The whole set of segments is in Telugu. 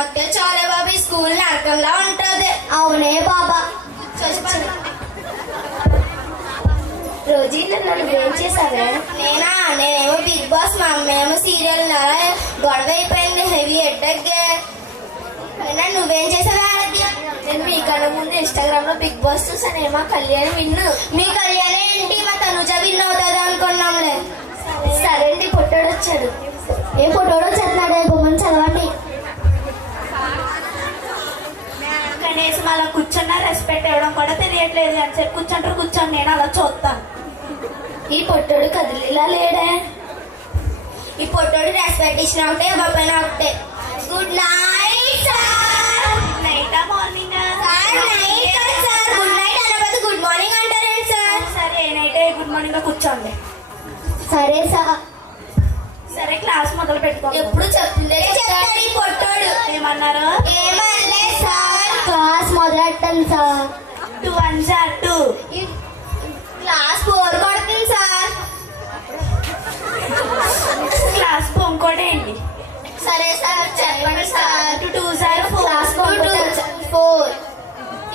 వస్తే చాలే బాబు, ఈ స్కూల్ నరకంలా ఉంటుంది. అవునే బాబా. రోజు నన్ను ఏం చేశావే? నేనేమో బిగ్ బాస్, మా అమ్మేమో సీరియల్ గొడవ అయిపోయింది, హెవీ హెడ్డెక్. నువ్వేం చేసావా ఆరాధ్య? నేను మీకన్నా ముందు ఇన్స్టాగ్రామ్ లో బిగ్ బాస్ చూసానేమో. కళ్యాణ్ విన్ను. మీ కళ్యాణం ఏంటి, మా తనుజ విన్ అవుతుంది అనుకున్నాంలే. సరే అండి, పొట్టోడు వచ్చాడు. ఏ పొట్టోడు వచ్చేస్తున్నాడు, బొమ్మని చదవండి. కనీసం అలా కూర్చున్నా రెస్పెక్ట్ ఇవ్వడం కూడా తెలియట్లేదు. ఎంతసేపు కూర్చుంటారు, కూర్చొని నేను అలా చూస్తాను. ఈ పొట్టోడు కదిలిలా లేడే. ఈ పొట్టోడు రెస్పెక్ట్ ఇచ్చిన ఒకటే, బాబాయ్ ఒకటే. Good night sir. నైటా morning? Sir night sir. Good night అనబోదు గుడ్ మార్నింగ్ అంటారేంటి సార్? సరే నైటే గుడ్ మార్నింగ్ గా కూర్చోండి. సరే సార్. సరే క్లాస్ మొదలు పెట్టుకో. ఎప్పుడు చెప్తుందే చెప్తాడు ఈ పొట్టోడు. ఏమన్నారు? ఏమనలే సార్. క్లాస్ మొదలెట్టండి సార్. 2 1 2. క్లాస్ 4 కొడుతుంది సార్. క్లాస్ పొంకోడేంటి? సరే సార్ చెప్పండి సార్. 2 2 4. క్లాస్ 4.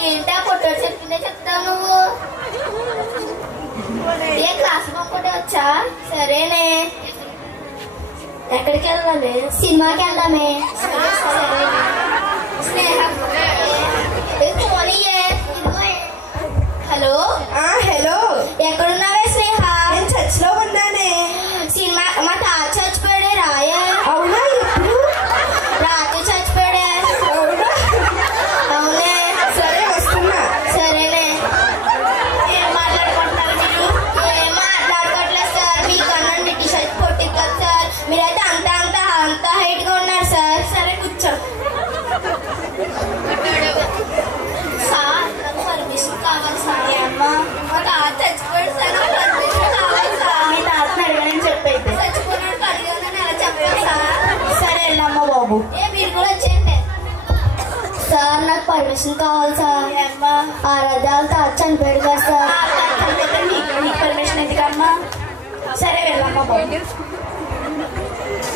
ఏంటా పొట్టోడు చెప్తుందే చెప్తావు నువ్వు? ఏ క్లాస్ పంపుకుంటే వచ్చా? సరేనే. ఎక్కడికి వెళ్దామే? సినిమాకి వెళ్దామే. స్నేహ హలో. హలో, ఎక్కడున్నావే స్నేహ? నేను చర్చ్ లో ఉన్నానే. సినిమా మా తాత చచ్చిపోయాడే రాయే. అవునా? ఎప్పుడు? రాత్రి చచ్చిపోయాడే. అవునా? అవునే. సరే వస్తున్నా. సరేనే. ఏం మాట్లాడుకుంటున్నారు మీరు? ఏం మాట్లాడుకోవట్లేదు సార్. మీకన్నా టీ షర్ట్ పొట్టింది కదా సార్. మీరైతే అంత హైట్ గా ఉన్నారు సార్. సరే కూర్చో. సార్ నాకు పర్మిషన్ కావాలి సార్. అమ్మా, మా తాత చచ్చిపోయాడు సార్. నాకు పర్మిషన్ కావాలి సార్. మీ తాతని అడిగానని చెప్పైతే. చచ్చిపోయినాడు కడిగానని ఎలా చెప్పారు సార్? సరే వెళ్ళమ్మా బాబు. మీరు కూడా వచ్చేయండి సార్ నాకు పర్మిషన్ కావాలి సార్. అమ్మా, ఆరాధ్య వాళ్ళ తాత చనిపోయాడు కదా సార్. నీకు పర్మిషన్ ఎందుకమ్మా? సరే వెళ్ళమ్మా బాబు.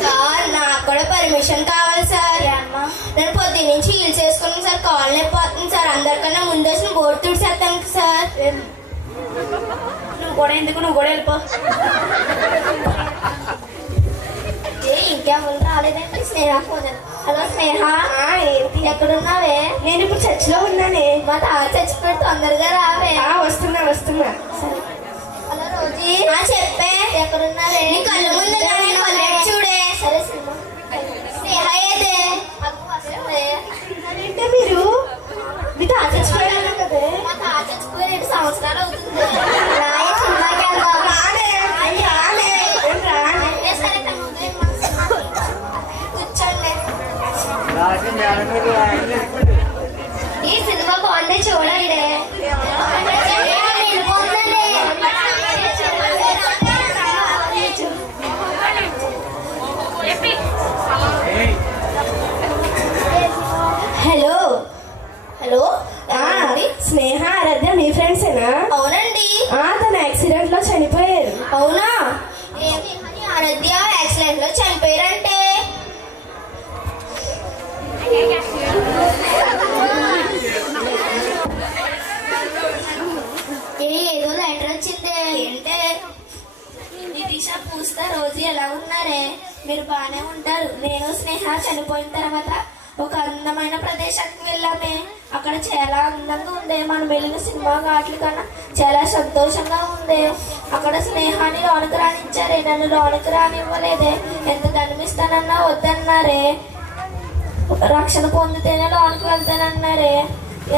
సార్ నాకు కూడా పర్మిషన్ కావాలి సార్. అమ్మా, నేను పొద్దు నుంచి హీల్ చేసుకున్నాను సార్. కాల్ నొప్పి పోతుంది సార్. అందరికన్నా ముందు వచ్చిన గోడు తుడిచేస్తాను సార్. నువ్వు కూడా ఎందుకు? నువ్వు కూడా వెళ్ళిపో. ఇంకెవరు రాలేదండి. స్నేహ ఫోన్. హలో స్నేహ, ఏంటి? ఎక్కడున్నావే? నేను ఇప్పుడు చర్చ్ లో ఉన్నానే. మా తాత చచ్చిపోయి తొందరగా రావే. వస్తున్నా. Hello Rosie. చెప్పే. ఎక్కడున్నారే? నీ కళ్ళ ముందు చూడే. సరే స్నేహ ఏదే? అంటే మీరు మీ తాత చచ్చిపోయారు కదే. మా తాత చచ్చిపోయి 2 సంవత్సరాలు అవుతుంది. రాయే సినిమాకి వెళ్దాం. రానే. సరే కూర్చోండి. ఈ సినిమా బాగుంది చూడండి. హలో. హలో. స్నేహ, ఆరాధ్య మీ ఫ్రెండ్సేనా? అవునండి. తన యాక్సిడెంట్ లో చనిపోయారు. అవునా? ఆరాధ్య యాక్సిడెంట్ లో చనిపోయారంటే. ఏదో లెటర్ వచ్చిందే. ఏంటే? నితీష పూస్తా రోజు ఎలా ఉన్నారే? మీరు బాగానే ఉంటారు. నేను స్నేహ చనిపోయిన తర్వాత ఒక అందమైన ప్రదేశానికి వెళ్ళామే. అక్కడ చాలా అందంగా ఉంది. మనం వెళ్ళిన సినిమా ఘాట్ల కన్నా చాలా సంతోషంగా ఉంది. అక్కడ స్నేహాన్ని లోనికి రానిచ్చారే, నన్ను లోనికి రానివ్వలేదే. ఎంత ధనమిస్తానన్నా వద్దన్నారే. రక్షణ పొందితేనే లోనికి వెళ్తానన్నారే.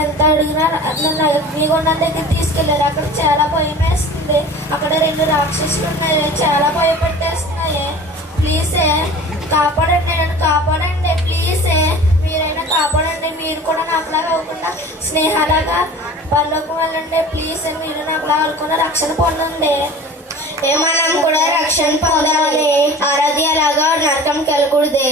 ఎంత అడిగినా నన్ను అగ్నిగుండం దగ్గర తీసుకెళ్లారు. అక్కడ చాలా భయం వేస్తుంది. అక్కడ 2 రాక్షసులు ఉన్నాయి. చాలా భయపెట్టేస్తున్నాయి. ప్లీజే కాపాడండి, నన్ను కాపాడండి. ప్లీజే మీరైనా కాపాడండి. మీరు కూడా నాకులాగా అవ్వకుండా స్నేహాలాగా పరలోకం వెళ్ళండి. ప్లీజ్ మీరు నాకులా అనుకున్న రక్షణ పొందండి. మనం కూడా రక్షణ పొందాలి. ఆరాధ్యలాగా నరకంకి వెళ్ళకూడదు.